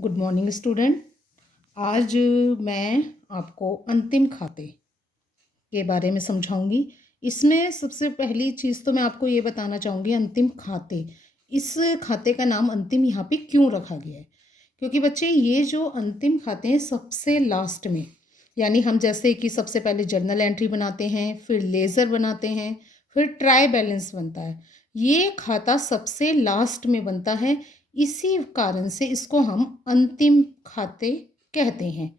Good morning student. आज मैं आपको अंतिम खाते के बारे में समझाऊंगी। इसमें सबसे पहली चीज़ तो मैं आपको ये बताना चाहूँगी, अंतिम खाते, इस खाते का नाम अंतिम यहाँ पे क्यों रखा गया है। क्योंकि बच्चे ये जो अंतिम खाते हैं सबसे लास्ट में, यानी हम जैसे कि सबसे पहले जर्नल एंट्री बनाते हैं, फिर लेज़र बनाते हैं, फिर ट्राई बैलेंस बनता है, ये खाता सबसे लास्ट में बनता है। इसी कारण से इसको हम अंतिम खाते कहते हैं।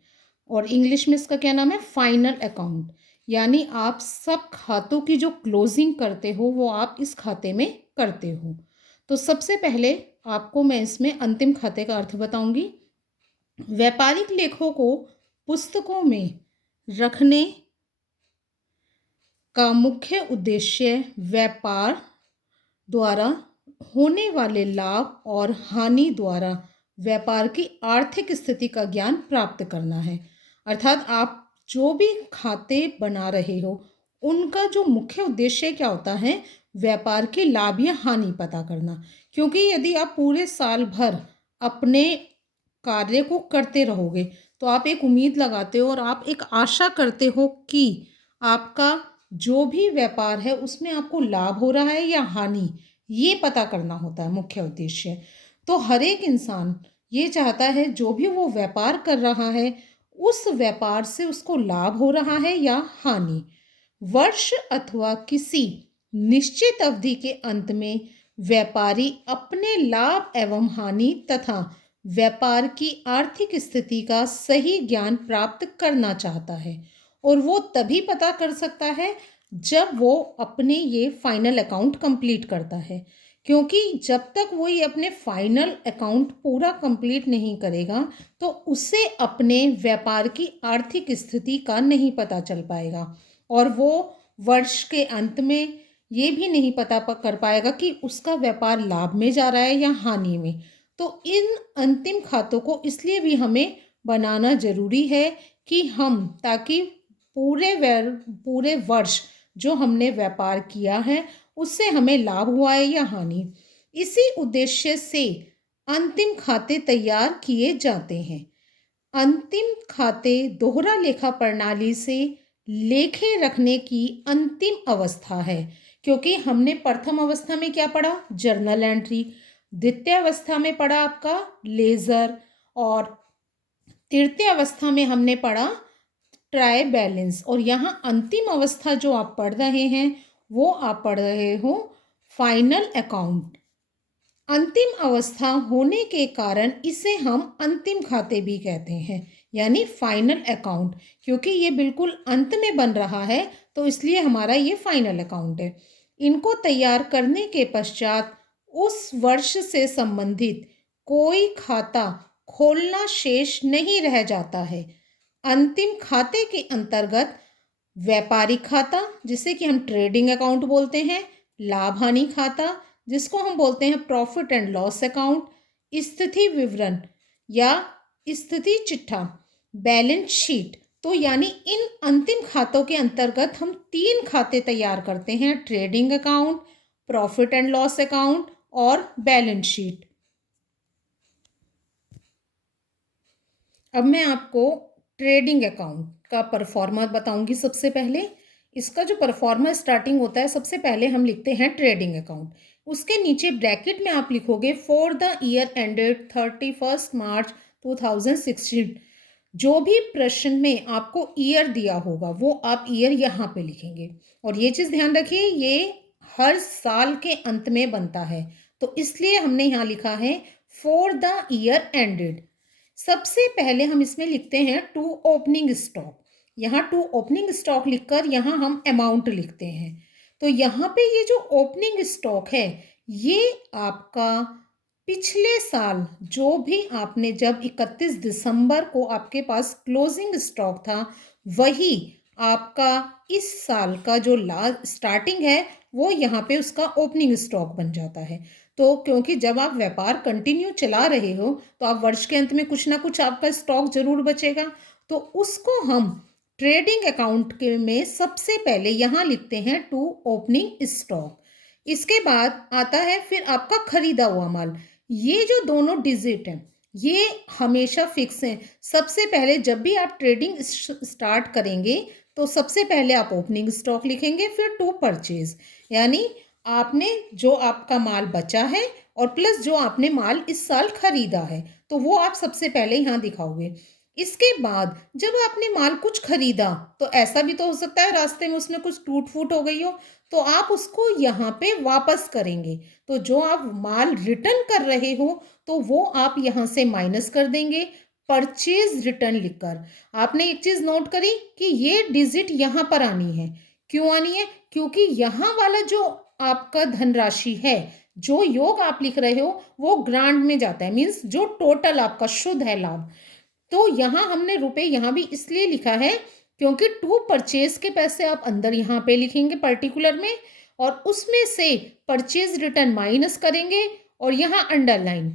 और इंग्लिश में इसका क्या नाम है? Final account. यानी आप सब खातों की जो क्लोजिंग करते हो वो आप इस खाते में करते हो। तो सबसे पहले आपको मैं इसमें अंतिम खाते का अर्थ बताऊंगी। व्यापारिक लेखों को पुस्तकों में रखने का मुख्य उद्देश्य व्यापार द्वारा होने वाले लाभ और हानि द्वारा व्यापार की आर्थिक स्थिति का ज्ञान प्राप्त करना है। अर्थात आप जो भी खाते बना रहे हो उनका जो मुख्य उद्देश्य क्या होता है? व्यापार की लाभ या हानि पता करना। क्योंकि यदि आप पूरे साल भर अपने कार्य को करते रहोगे तो आप एक उम्मीद लगाते हो और आप एक आशा करते हो कि आपका जो भी व्यापार है उसमें आपको लाभ हो रहा है या हानि, ये पता करना होता है मुख्य उद्देश्य। तो हर एक इंसान ये चाहता है जो भी वो व्यापार कर रहा है उस व्यापार से उसको लाभ हो रहा है या हानि। वर्ष अथवा किसी निश्चित अवधि के अंत में व्यापारी अपने लाभ एवं हानि तथा व्यापार की आर्थिक स्थिति का सही ज्ञान प्राप्त करना चाहता है। और वो तभी पता कर सकता है जब वो अपने ये फाइनल अकाउंट कंप्लीट करता है। क्योंकि जब तक वो ये अपने फाइनल अकाउंट पूरा कंप्लीट नहीं करेगा तो उसे अपने व्यापार की आर्थिक स्थिति का नहीं पता चल पाएगा। और वो वर्ष के अंत में ये भी नहीं पता कर पाएगा कि उसका व्यापार लाभ में जा रहा है या हानि में। तो इन अंतिम खातों को इसलिए भी हमें बनाना जरूरी है कि हम, ताकि पूरे वर्ष जो हमने व्यापार किया है उससे हमें लाभ हुआ है या हानि। इसी उद्देश्य से अंतिम खाते तैयार किए जाते हैं। अंतिम खाते दोहरा लेखा प्रणाली से लेखे रखने की अंतिम अवस्था है। क्योंकि हमने प्रथम अवस्था में क्या पढ़ा? Journal entry. द्वितीय अवस्था में पढ़ा आपका लेजर। और तृतीय अवस्था में हमने पढ़ा ट्राई बैलेंस। और यहाँ अंतिम अवस्था जो आप पढ़ रहे हैं वो आप पढ़ रहे हो फाइनल अकाउंट। अंतिम अवस्था होने के कारण इसे हम अंतिम खाते भी कहते हैं, यानी फाइनल अकाउंट। क्योंकि ये बिल्कुल अंत में बन रहा है तो इसलिए हमारा ये फाइनल अकाउंट है। इनको तैयार करने के पश्चात उस वर्ष से संबंधित कोई खाता खोलना शेष नहीं रह जाता है। अंतिम खाते के अंतर्गत व्यापारिक खाता, जिसे कि हम ट्रेडिंग अकाउंट बोलते हैं, लाभ हानि खाता, जिसको हम बोलते हैं प्रॉफिट एंड लॉस अकाउंट, स्थिति विवरण या स्थिति चिट्ठा, बैलेंस शीट। तो यानी इन अंतिम खातों के अंतर्गत हम 3 खाते तैयार करते हैं: trading account, profit and loss account और बैलेंस शीट। अब मैं आपको ट्रेडिंग अकाउंट का परफॉर्मा बताऊंगी। सबसे पहले इसका जो परफॉर्मा स्टार्टिंग होता है, सबसे पहले हम लिखते हैं ट्रेडिंग अकाउंट। उसके नीचे ब्रैकेट में आप लिखोगे फॉर द ईयर एंडेड 31 मार्च 2016। जो भी प्रश्न में आपको ईयर दिया होगा वो आप ईयर यहाँ पे लिखेंगे। और ये चीज़ ध्यान रखिए, ये हर साल के अंत में बनता है तो इसलिए हमने यहाँ लिखा है फॉर द ईयर एंडेड। सबसे पहले हम इसमें लिखते हैं टू ओपनिंग स्टॉक। यहाँ टू ओपनिंग स्टॉक लिखकर यहाँ हम अमाउंट लिखते हैं। तो यहाँ पे ये जो ओपनिंग स्टॉक है ये आपका पिछले साल जो भी आपने जब 31 दिसंबर को आपके पास क्लोजिंग स्टॉक था वही आपका इस साल का जो लास्ट स्टार्टिंग है वो यहाँ पे उसका ओपनिंग स्टॉक बन जाता है। तो क्योंकि जब आप व्यापार कंटिन्यू चला रहे हो तो आप वर्ष के अंत में कुछ ना कुछ आपका स्टॉक जरूर बचेगा। तो उसको हम ट्रेडिंग अकाउंट के में सबसे पहले यहाँ लिखते हैं टू ओपनिंग स्टॉक। इसके बाद आता है फिर आपका खरीदा हुआ माल। ये जो दोनों डिजिट हैं ये हमेशा फिक्स हैं। सबसे पहले जब भी आप ट्रेडिंग स्टार्ट करेंगे तो सबसे पहले आप ओपनिंग स्टॉक लिखेंगे, फिर टू परचेज, यानी आपने जो आपका माल बचा है और प्लस जो आपने माल इस साल खरीदा है, तो वो आप सबसे पहले यहाँ दिखाओगे। इसके बाद जब आपने माल कुछ खरीदा तो ऐसा भी तो हो सकता है रास्ते में उसमें कुछ टूट फूट हो गई हो, तो आप उसको यहाँ पे वापस करेंगे। तो जो आप माल रिटर्न कर रहे हो तो वो आप यहाँ से माइनस कर देंगे परचेज रिटर्न लिखकर। आपने एक चीज नोट करी कि ये डिजिट यहाँ पर आनी है। क्यों आनी है? क्योंकि यहाँ वाला जो आपका धनराशि है, जो योग आप लिख रहे हो वो ग्रांड में जाता है, मीन्स जो टोटल आपका शुद्ध है लाभ। तो यहाँ हमने रुपए यहाँ भी इसलिए लिखा है क्योंकि टू परचेज के पैसे आप अंदर यहाँ पे लिखेंगे पर्टिकुलर में, और उसमें से परचेज रिटर्न माइनस करेंगे और यहाँ अंडरलाइन,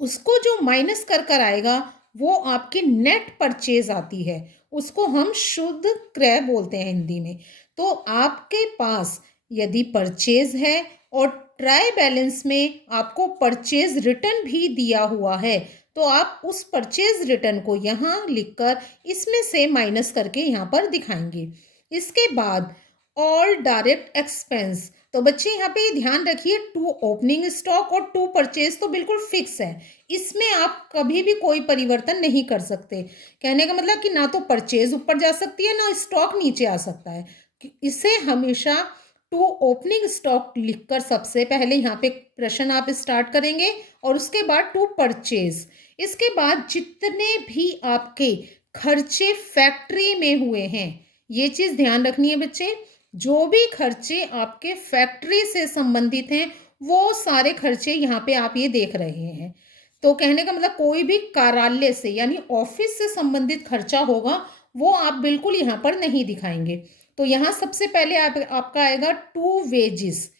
उसको जो माइनस कर कर आएगा वो आपकी नेट परचेज आती है, उसको हम शुद्ध क्रय बोलते हैं हिंदी में। तो आपके पास यदि परचेज है और ट्राई बैलेंस में आपको परचेज रिटर्न भी दिया हुआ है, तो आप उस परचेज रिटर्न को यहाँ लिखकर इसमें से माइनस करके यहाँ पर दिखाएंगे। इसके बाद ऑल डायरेक्ट एक्सपेंस, तो बच्चे यहाँ पे ध्यान रखिए, टू ओपनिंग स्टॉक और टू परचेज तो बिल्कुल फिक्स है, इसमें आप कभी भी कोई परिवर्तन नहीं कर सकते। कहने का मतलब कि ना तो परचेज ऊपर जा सकती है ना स्टॉक नीचे आ सकता है। इसे हमेशा टू ओपनिंग स्टॉक लिखकर सबसे पहले यहाँ पे प्रश्न आप स्टार्ट करेंगे और उसके बाद टू परचेज। इसके बाद जितने भी आपके खर्चे फैक्ट्री में हुए हैं, ये चीज ध्यान रखनी है बच्चे, जो भी खर्चे आपके फैक्ट्री से संबंधित हैं वो सारे खर्चे यहाँ पे आप ये देख रहे हैं। तो कहने का मतलब कोई भी कार्यालय से यानी ऑफिस से संबंधित खर्चा होगा वो आप बिल्कुल यहाँ पर नहीं दिखाएंगे। तो यहाँ सबसे पहले आपका आएगा to wages,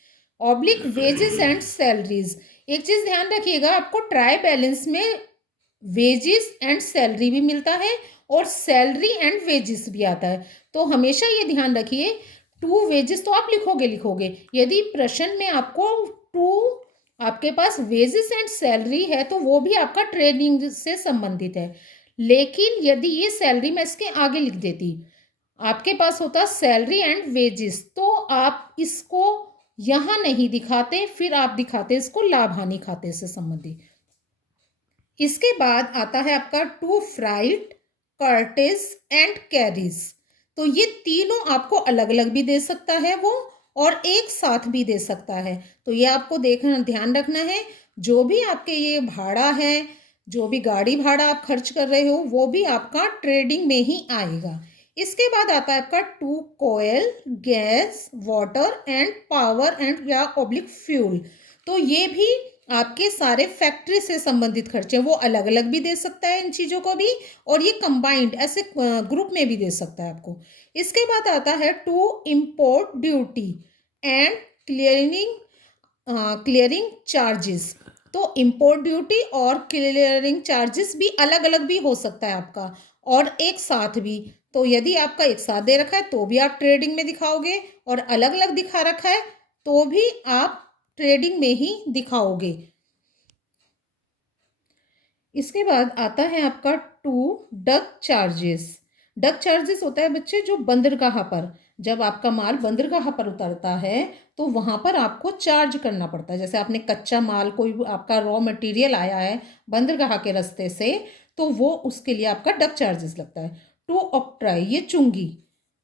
oblique wages and salaries. एक चीज ध्यान रखिएगा, आपको ट्राई बैलेंस में वेजेस एंड सैलरी भी मिलता है और सैलरी एंड वेजेस भी आता है। तो हमेशा ये ध्यान रखिए, टू वेजेस तो आप लिखोगे, यदि प्रश्न में आपको टू आपके पास वेजेस एंड सैलरी है तो वो भी आपका ट्रेडिंग से संबंधित है। लेकिन यदि ये सैलरी मैं इसके आगे लिख देती, आपके पास होता सैलरी एंड वेजेस, तो आप इसको यहां नहीं दिखाते, फिर आप दिखाते इसको लाभ हानि खाते से संबंधित। इसके बाद आता है आपका to freight, cartage and carriage. तो ये तीनों आपको अलग अलग भी दे सकता है वो, और एक साथ भी दे सकता है। तो ये आपको देखना ध्यान रखना है, जो भी आपके ये भाड़ा है, जो भी गाड़ी भाड़ा आप खर्च कर रहे हो वो भी आपका ट्रेडिंग में ही आएगा। इसके बाद आता है आपका to coal, gas, water and power and या ऑब्लिक फ्यूल। तो ये भी आपके सारे फैक्ट्री से संबंधित खर्चे, वो अलग अलग भी दे सकता है इन चीज़ों को भी, और ये कंबाइंड ऐसे ग्रुप में भी दे सकता है आपको। इसके बाद आता है to import duty and clearing clearing charges. तो इम्पोर्ट ड्यूटी और क्लियरिंग चार्जेस भी अलग अलग भी हो सकता है आपका, और एक साथ भी। तो यदि आपका एक साथ दे रखा है तो भी आप ट्रेडिंग में दिखाओगे, और अलग अलग दिखा रखा है तो भी आप ट्रेडिंग में ही दिखाओगे। इसके बाद आता है आपका to dock charges. Dock charges होता है बच्चे जो बंदरगाह पर, जब आपका माल बंदरगाह पर उतरता है तो वहां पर आपको चार्ज करना पड़ता है। जैसे आपने कच्चा माल, कोई आपका रॉ मटेरियल आया है बंदरगाह के रास्ते से, तो वो उसके लिए आपका डक चार्जेस लगता है। टू ऑक्ट्राई, ये चुंगी,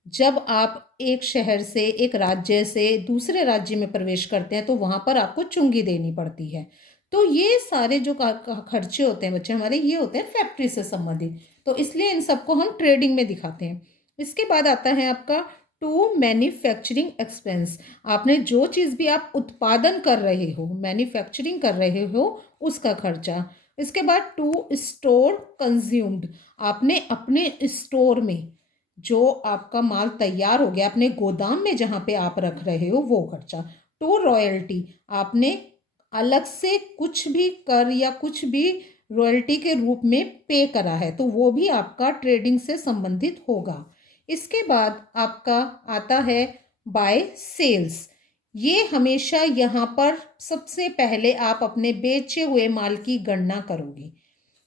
जब आप एक शहर से, एक राज्य से दूसरे राज्य में प्रवेश करते हैं तो वहां पर आपको चुंगी देनी पड़ती है। तो ये सारे जो खर्चे होते हैं बच्चे हमारे, ये होते हैं फैक्ट्री से संबंधित, तो इसलिए इन सबको हम ट्रेडिंग में दिखाते हैं। इसके बाद आता है आपका टू मैन्युफैक्चरिंग एक्सपेंस। आपने जो चीज़ भी आप उत्पादन कर रहे हो, मैन्युफैक्चरिंग कर रहे हो, उसका खर्चा। इसके बाद टू स्टोर कंज्यूम्ड, आपने अपने स्टोर में जो आपका माल तैयार हो गया अपने गोदाम में जहाँ पे आप रख रहे हो वो खर्चा। टू रॉयल्टी, आपने अलग से कुछ भी कर या कुछ भी रॉयल्टी के रूप में पे करा है तो वो भी आपका ट्रेडिंग से संबंधित होगा। इसके बाद आपका आता है बाय सेल्स। ये हमेशा यहाँ पर सबसे पहले आप अपने बेचे हुए माल की गणना करोगे।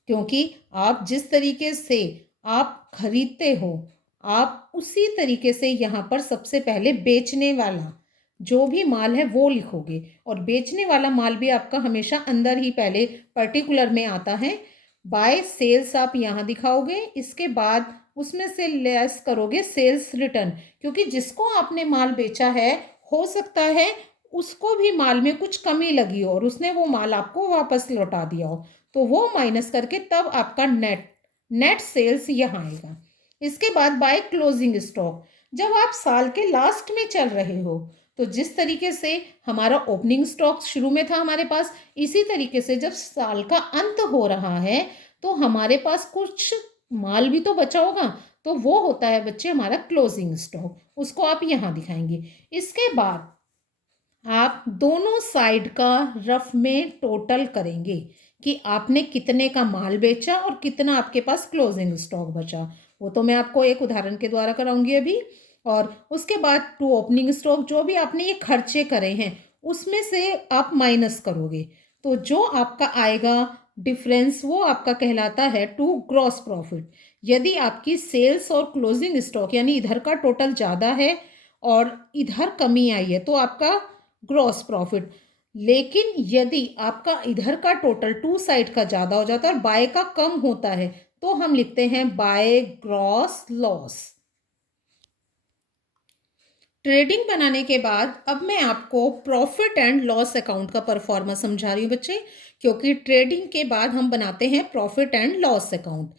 क्योंकि आप जिस तरीके से आप खरीदते हो, आप उसी तरीके से यहाँ पर सबसे पहले बेचने वाला जो भी माल है वो लिखोगे, और बेचने वाला माल भी आपका हमेशा अंदर ही पहले पर्टिकुलर में आता है। बाय सेल्स आप यहाँ दिखाओगे, इसके बाद उसमें से लेस करोगे सेल्स रिटर्न, क्योंकि जिसको आपने माल बेचा है हो सकता है उसको भी माल में कुछ कमी लगी हो और उसने वो माल आपको वापस लौटा दिया हो, तो वो माइनस करके तब आपका नेट नेट सेल्स यहाँ आएगा। इसके बाद बाय क्लोजिंग स्टॉक, जब आप साल के लास्ट में चल रहे हो तो जिस तरीके से हमारा ओपनिंग स्टॉक शुरू में था हमारे पास, इसी तरीके से जब साल का अंत हो रहा है तो हमारे पास कुछ माल भी तो बचा होगा, तो वो होता है बच्चे हमारा क्लोजिंग स्टॉक, उसको आप यहाँ दिखाएंगे। इसके बाद आप दोनों साइड का रफ में टोटल करेंगे कि आपने कितने का माल बेचा और कितना आपके पास क्लोजिंग स्टॉक बचा, वो तो मैं आपको एक उदाहरण के द्वारा कराऊंगी अभी। और उसके बाद टू ओपनिंग स्टॉक, जो भी आपने ये खर्चे करे हैं उसमें से आप माइनस करोगे, तो जो आपका आएगा डिफरेंस वो आपका कहलाता है टू ग्रॉस प्रॉफिट। यदि आपकी सेल्स और क्लोजिंग स्टॉक यानी इधर का टोटल ज़्यादा है और इधर कमी आई है तो आपका ग्रॉस प्रॉफिट। लेकिन यदि आपका इधर का टोटल टू साइड का ज़्यादा हो जाता है और बाय का कम होता है तो हम लिखते हैं बाय ग्रॉस लॉस। ट्रेडिंग बनाने के बाद अब मैं आपको प्रॉफिट एंड लॉस अकाउंट का परफॉर्मेंस समझा रही हूँ बच्चे, क्योंकि ट्रेडिंग के बाद हम बनाते हैं profit and loss account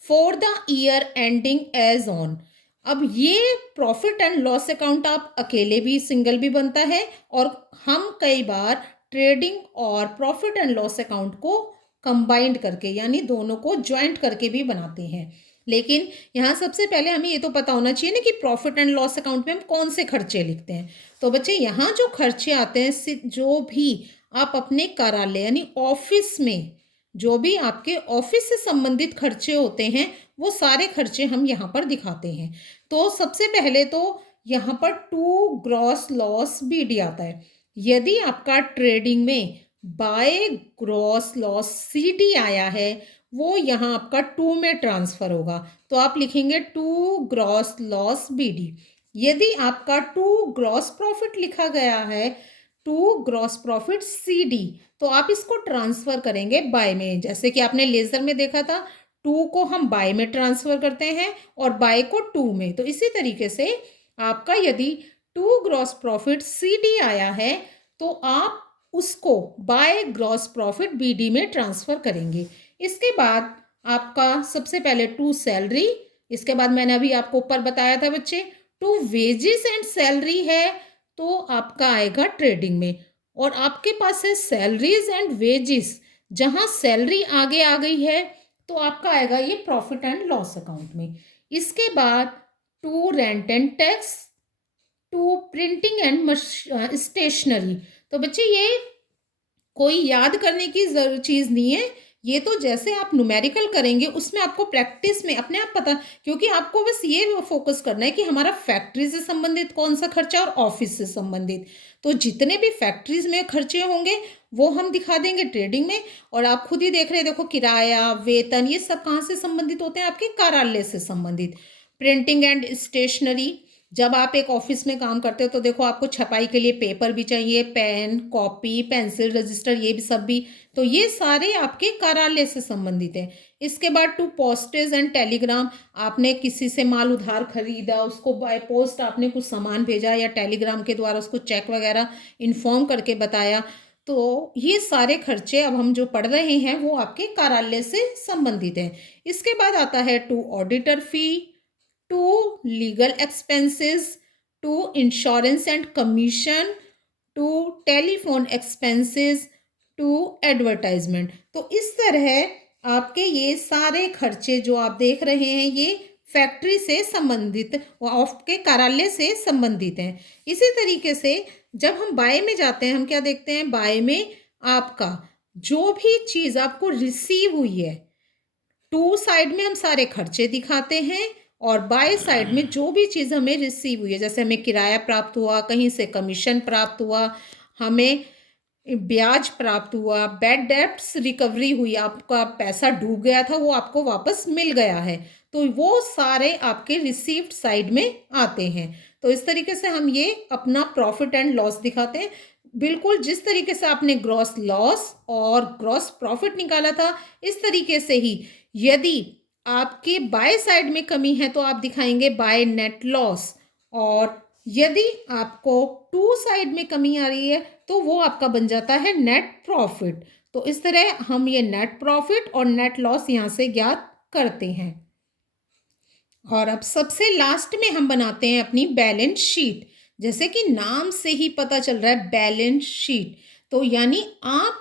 for the year ending as on. अब ये प्रॉफिट एंड लॉस अकाउंट आप अकेले भी सिंगल भी बनता है, और हम कई बार ट्रेडिंग और प्रॉफिट एंड लॉस अकाउंट को कंबाइंड करके यानी दोनों को ज्वाइंट करके भी बनाते हैं। लेकिन यहाँ सबसे पहले हमें ये तो पता होना चाहिए ना कि प्रॉफिट एंड लॉस अकाउंट में हम कौन से खर्चे लिखते हैं। तो बच्चे यहाँ जो खर्चे आते हैं, जो भी आप अपने कार्यालय यानी ऑफिस में जो भी आपके ऑफिस से संबंधित खर्चे होते हैं वो सारे खर्चे हम यहाँ पर दिखाते हैं। तो सबसे पहले तो यहाँ पर टू ग्रॉस लॉस बीडी आता है। यदि आपका ट्रेडिंग में बाय ग्रॉस लॉस सीडी आया है वो यहाँ आपका टू में ट्रांसफर होगा, तो आप लिखेंगे टू ग्रॉस लॉस बीडी। यदि आपका टू ग्रॉस प्रॉफिट लिखा गया है टू ग्रॉस प्रॉफिट सीडी, तो आप इसको ट्रांसफर करेंगे बाय में, जैसे कि आपने लेजर में देखा था टू को हम बाय में ट्रांसफर करते हैं और बाय को टू में। तो इसी तरीके से आपका यदि टू ग्रॉस प्रॉफिट सीडी आया है तो आप उसको बाय ग्रॉस प्रॉफिट बीडी में ट्रांसफर करेंगे। इसके बाद आपका सबसे पहले टू सैलरी, इसके बाद मैंने अभी आपको ऊपर बताया था बच्चे टू वेजेस एंड सैलरी है तो आपका आएगा ट्रेडिंग में, और आपके पास है सैलरीज एंड वेजेस, जहां सैलरी आगे आ गई है तो आपका आएगा ये प्रॉफिट एंड लॉस अकाउंट में। इसके बाद to rent and taxes, to printing and stationery. तो बच्चे ये कोई याद करने की चीज़ नहीं है, ये तो जैसे आप न्यूमेरिकल करेंगे उसमें आपको प्रैक्टिस में अपने आप पता, क्योंकि आपको बस ये फोकस करना है कि हमारा फैक्ट्री से संबंधित कौन सा खर्चा और ऑफिस से संबंधित, तो जितने भी फैक्ट्रीज में खर्चे होंगे वो हम दिखा देंगे ट्रेडिंग में। और आप खुद ही देख रहे हैं, देखो किराया वेतन ये सब कहाँ से संबंधित होते हैं, आपके कार्यालय से संबंधित। प्रिंटिंग एंड स्टेशनरी, जब आप एक ऑफिस में काम करते हो तो देखो आपको छपाई के लिए पेपर भी चाहिए, पेन कॉपी पेंसिल रजिस्टर ये भी सब भी, तो ये सारे आपके कार्यालय से संबंधित है। इसके बाद टू पोस्टेज एंड टेलीग्राम, आपने किसी से माल उधार खरीदा, उसको बाय पोस्ट आपने कुछ सामान भेजा या टेलीग्राम के द्वारा उसको चेक वगैरह इन्फॉर्म करके बताया, तो ये सारे खर्चे अब हम जो पढ़ रहे हैं वो आपके कार्यालय से संबंधित हैं। इसके बाद आता है to auditor fee, to legal expenses, to insurance and commission, to telephone expenses, to advertisement। तो इस तरह आपके ये सारे खर्चे जो आप देख रहे हैं ये फैक्ट्री से संबंधित आपके कार्यालय से संबंधित हैं। इसी तरीके से जब हम बाय में जाते हैं हम क्या देखते हैं, बाय में आपका जो भी चीज़ आपको रिसीव हुई है, टू साइड में हम सारे खर्चे दिखाते हैं और बाय साइड में जो भी चीज़ हमें रिसीव हुई है, जैसे हमें किराया प्राप्त हुआ, कहीं से कमीशन प्राप्त हुआ, हमें ब्याज प्राप्त हुआ, बैड डेब्ट्स रिकवरी हुई, आपका पैसा डूब गया था वो आपको वापस मिल गया है, तो वो सारे आपके रिसीव्ड साइड में आते हैं। तो इस तरीके से हम ये अपना प्रॉफिट एंड लॉस दिखाते हैं। बिल्कुल जिस तरीके से आपने ग्रॉस लॉस और ग्रॉस प्रॉफिट निकाला था, इस तरीके से ही यदि आपके बाय साइड में कमी है तो आप दिखाएंगे बाय नेट लॉस, और यदि आपको टू साइड में कमी आ रही है तो वो आपका बन जाता है नेट प्रॉफिट। तो इस तरह हम ये नेट प्रॉफिट और नेट लॉस यहाँ से ज्ञात करते हैं। और अब सबसे लास्ट में हम बनाते हैं अपनी बैलेंस शीट। जैसे कि नाम से ही पता चल रहा है बैलेंस शीट, तो यानी आप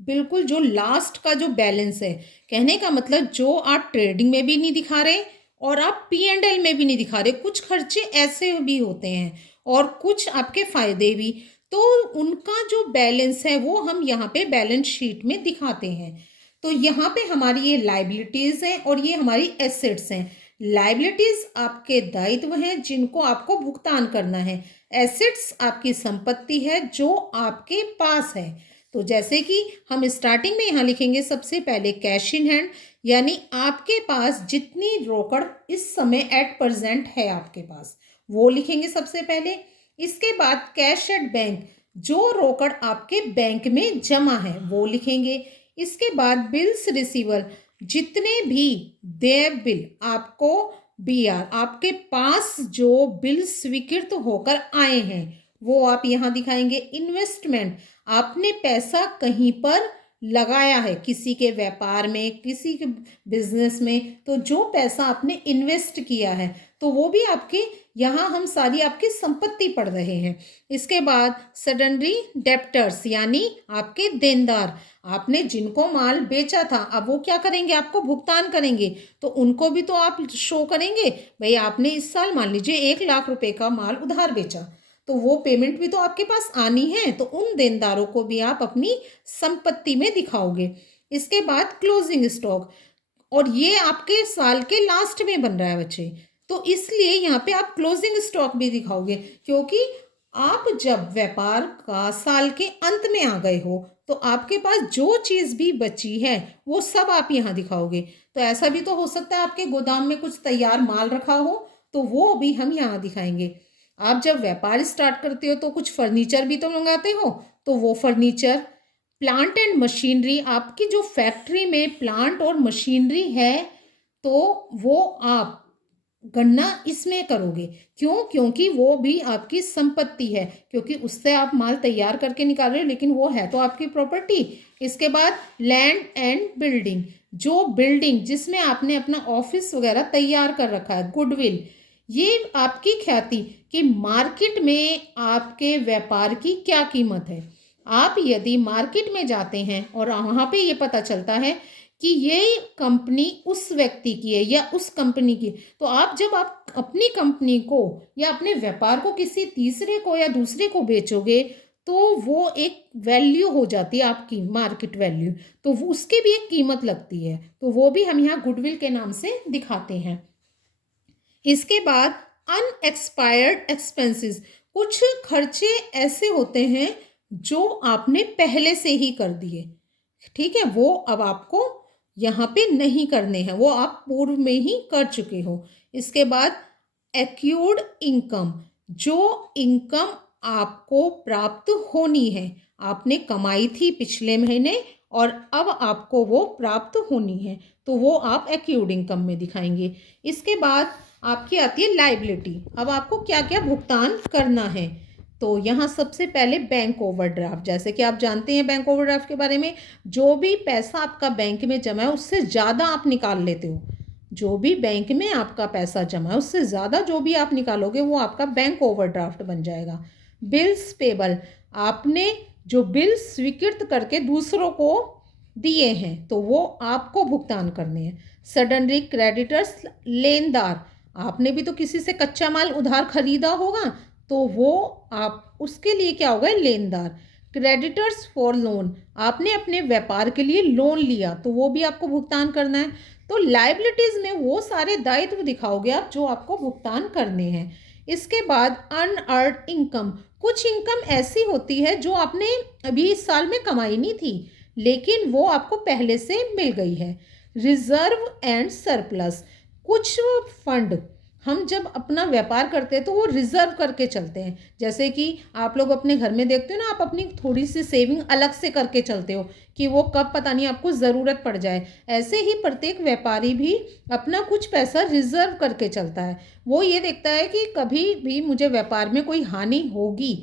बिल्कुल जो लास्ट का जो बैलेंस है, कहने का मतलब जो आप ट्रेडिंग में भी नहीं दिखा रहे और आप P&L में भी नहीं दिखा रहे, कुछ खर्चे ऐसे भी होते हैं और कुछ आपके फायदे भी, तो उनका जो बैलेंस है वो हम यहाँ पे बैलेंस शीट में दिखाते हैं। तो यहाँ पे हमारी ये लाइबिलिटीज हैं और ये हमारी एसेट्स हैं। लाइबिलिटीज आपके दायित्व हैं जिनको आपको भुगतान करना है, एसेट्स आपकी संपत्ति है जो आपके पास है। तो जैसे कि हम स्टार्टिंग में यहाँ लिखेंगे सबसे पहले कैश इन हैंड, यानी आपके पास जितनी रोकड़ इस समय एट प्रेजेंट है आपके पास, वो लिखेंगे सबसे पहले। इसके बाद कैश एट बैंक, जो रोकड़ आपके बैंक में जमा है वो लिखेंगे। इसके बाद बिल्स रिसीवर, जितने भी देय बिल आपको BR आपके पास जो बिल स्वीकृत होकर आए हैं वो आप यहाँ दिखाएंगे। इन्वेस्टमेंट, आपने पैसा कहीं पर लगाया है, किसी के व्यापार में, किसी के बिजनेस में, तो जो पैसा आपने इन्वेस्ट किया है तो वो भी आपके यहाँ हम सारी आपकी संपत्ति पढ़ रहे हैं। इसके बाद सडनली डेप्टर्स, यानी आपके देनदार, आपने जिनको माल बेचा था अब वो क्या करेंगे, आपको भुगतान करेंगे, तो उनको भी तो आप शो करेंगे। भाई आपने इस साल मान लीजिए 1 लाख रुपए का माल उधार बेचा, तो वो पेमेंट भी तो आपके पास आनी है, तो उन देनदारों को भी आप अपनी संपत्ति में दिखाओगे। इसके बाद क्लोजिंग स्टॉक, और ये आपके साल के लास्ट में बन रहा है बच्चे, तो इसलिए यहाँ पे आप क्लोजिंग स्टॉक भी दिखाओगे, क्योंकि आप जब व्यापार का साल के अंत में आ गए हो तो आपके पास जो चीज़ भी बची है वो सब आप यहाँ दिखाओगे। तो ऐसा भी तो हो सकता है आपके गोदाम में कुछ तैयार माल रखा हो, तो वो भी हम यहाँ दिखाएंगे। आप जब व्यापार स्टार्ट करते हो तो कुछ फर्नीचर भी तो मंगाते हो, तो वो फर्नीचर, प्लांट एंड मशीनरी, आपकी जो फैक्ट्री में प्लांट और मशीनरी है तो वो आप गणना इसमें करोगे। क्यों? क्योंकि वो भी आपकी संपत्ति है, क्योंकि उससे आप माल तैयार करके निकाल रहे हो, लेकिन वो है तो आपकी प्रॉपर्टी। इसके बाद लैंड एंड बिल्डिंग, जो बिल्डिंग जिसमें आपने अपना ऑफिस वगैरह तैयार कर रखा है, गुडविल, ये आपकी ख्याति कि मार्केट में आपके व्यापार की क्या कीमत है। आप यदि मार्केट में जाते हैं और वहाँ पे ये पता चलता है कि ये कंपनी उस व्यक्ति की है या उस कंपनी की, तो आप जब आप अपनी कंपनी को या अपने व्यापार को किसी तीसरे को या दूसरे को बेचोगे तो वो एक वैल्यू हो जाती है आपकी, मार्केट वैल्यू, तो वो उसकी भी एक कीमत लगती है, तो वो भी हम यहाँ गुडविल के नाम से दिखाते हैं। इसके बाद अनएक्सपायर्ड एक्सपेंसेस, कुछ खर्चे ऐसे होते हैं जो आपने पहले से ही कर दिए, ठीक है, वो अब आपको यहाँ पे नहीं करने हैं, वो आप पूर्व में ही कर चुके हो। इसके बाद एक्यूर्ड इनकम, जो इनकम आपको प्राप्त होनी है, आपने कमाई थी पिछले महीने और अब आपको वो प्राप्त होनी है, तो वो आप एक्यूर्ड इनकम में दिखाएंगे। इसके बाद आपकी आती है लाइबिलिटी, अब आपको क्या क्या भुगतान करना है। तो यहाँ सबसे पहले बैंक ओवरड्राफ्ट, जैसे कि आप जानते हैं बैंक ओवरड्राफ्ट के बारे में, जो भी पैसा आपका बैंक में जमा है उससे ज़्यादा आप निकाल लेते हो, जो भी बैंक में आपका पैसा जमा है उससे ज़्यादा जो भी आप निकालोगे वो आपका बैंक ओवरड्राफ्ट बन जाएगा। बिल्स पेबल, आपने जो बिल स्वीकृत करके दूसरों को दिए हैं तो वो आपको भुगतान करने हैं। सडनली क्रेडिटर्स, लेनदार, आपने भी तो किसी से कच्चा माल उधार खरीदा होगा, तो वो आप उसके लिए क्या होगा, लेनदार। क्रेडिटर्स फॉर लोन, आपने अपने व्यापार के लिए लोन लिया तो वो भी आपको भुगतान करना है। तो लाइबिलिटीज़ में वो सारे दायित्व दिखाओगे आप जो आपको भुगतान करने हैं। इसके बाद अनअर्न्ड इनकम, कुछ इनकम ऐसी होती है जो आपने अभी इस साल में कमाई नहीं थी लेकिन वो आपको पहले से मिल गई है। रिजर्व एंड सरप्लस, कुछ फंड हम जब अपना व्यापार करते हैं तो वो रिजर्व करके चलते हैं। जैसे कि आप लोग अपने घर में देखते हो ना, आप अपनी थोड़ी सी सेविंग अलग से करके चलते हो कि वो कब पता नहीं आपको ज़रूरत पड़ जाए। ऐसे ही प्रत्येक व्यापारी भी अपना कुछ पैसा रिजर्व करके चलता है। वो ये देखता है कि कभी भी मुझे व्यापार में कोई हानि होगी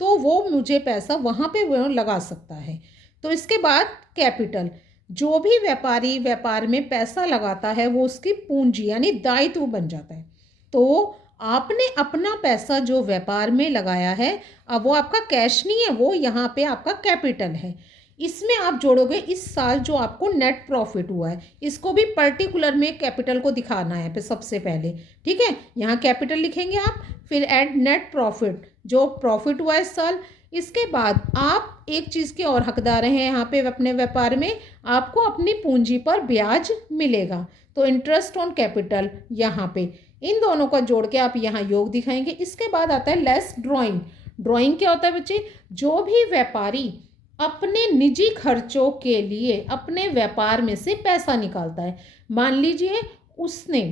तो वो मुझे पैसा वहाँ पे वो लगा सकता है। तो इसके बाद कैपिटल, जो भी व्यापारी व्यापार में पैसा लगाता है वो उसकी पूंजी यानी दायित्व बन जाता है। तो आपने अपना पैसा जो व्यापार में लगाया है, अब वो आपका कैश नहीं है, वो यहाँ पे आपका कैपिटल है। इसमें आप जोड़ोगे इस साल जो आपको नेट प्रॉफिट हुआ है, इसको भी पर्टिकुलर में कैपिटल को दिखाना है फिर सबसे पहले। ठीक है, यहाँ कैपिटल लिखेंगे आप, फिर ऐड नेट प्रॉफिट जो प्रॉफिट हुआ इस साल। इसके बाद आप एक चीज़ के और हकदार हैं यहाँ पे अपने व्यापार में, आपको अपनी पूंजी पर ब्याज मिलेगा। तो इंटरेस्ट ऑन कैपिटल यहाँ पे, इन दोनों का जोड़ के आप यहाँ योग दिखाएंगे। इसके बाद आता है लेस ड्राइंग। ड्राइंग क्या होता है बच्चे? जो भी व्यापारी अपने निजी खर्चों के लिए अपने व्यापार में से पैसा निकालता है, मान लीजिए उसने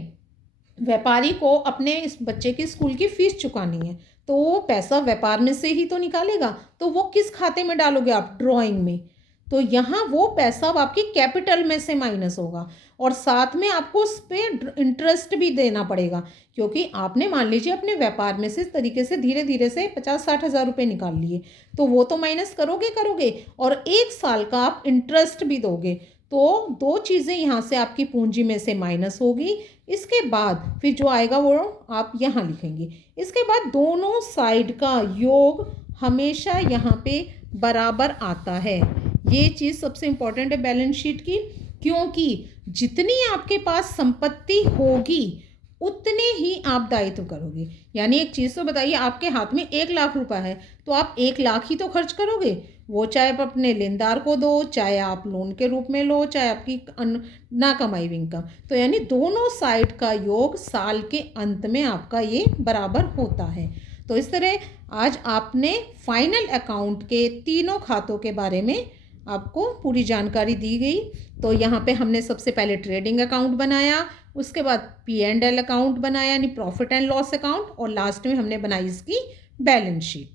व्यापारी को अपने इस बच्चे की स्कूल की फीस चुकानी है तो वो पैसा व्यापार में से ही तो निकालेगा, तो वो किस खाते में डालोगे आप? ड्राइंग में। तो यहाँ वो पैसा अब आपकी कैपिटल में से माइनस होगा और साथ में आपको उस पर इंटरेस्ट भी देना पड़ेगा, क्योंकि आपने मान लीजिए अपने व्यापार में से इस तरीके से धीरे धीरे से 50-60 हज़ार रुपये निकाल लिए, तो वो तो माइनस करोगे और 1 साल का आप इंटरेस्ट भी दोगे। तो दो चीज़ें यहाँ से आपकी पूंजी में से माइनस होगी। इसके बाद फिर जो आएगा वो आप यहाँ लिखेंगे। इसके बाद दोनों साइड का योग हमेशा यहाँ पे बराबर आता है। ये चीज़ सबसे इम्पोर्टेंट है बैलेंस शीट की, क्योंकि जितनी आपके पास संपत्ति होगी उतने ही आप दायित्व करोगे। यानी एक चीज़ तो बताइए, आपके हाथ में 1 लाख रुपए है तो आप 1 लाख ही तो खर्च करोगे, वो चाहे आप अपने लेनदार को दो, चाहे आप लोन के रूप में लो, चाहे आपकी ना कमाई हुई इनकम। तो यानी दोनों साइड का योग साल के अंत में आपका ये बराबर होता है। तो इस तरह आज आपने फाइनल अकाउंट के तीनों खातों के बारे में आपको पूरी जानकारी दी गई। तो यहाँ पे हमने सबसे पहले ट्रेडिंग अकाउंट बनाया, उसके बाद P&L अकाउंट बनाया यानी प्रॉफिट एंड लॉस अकाउंट, और लास्ट में हमने बनाई इसकी बैलेंस शीट।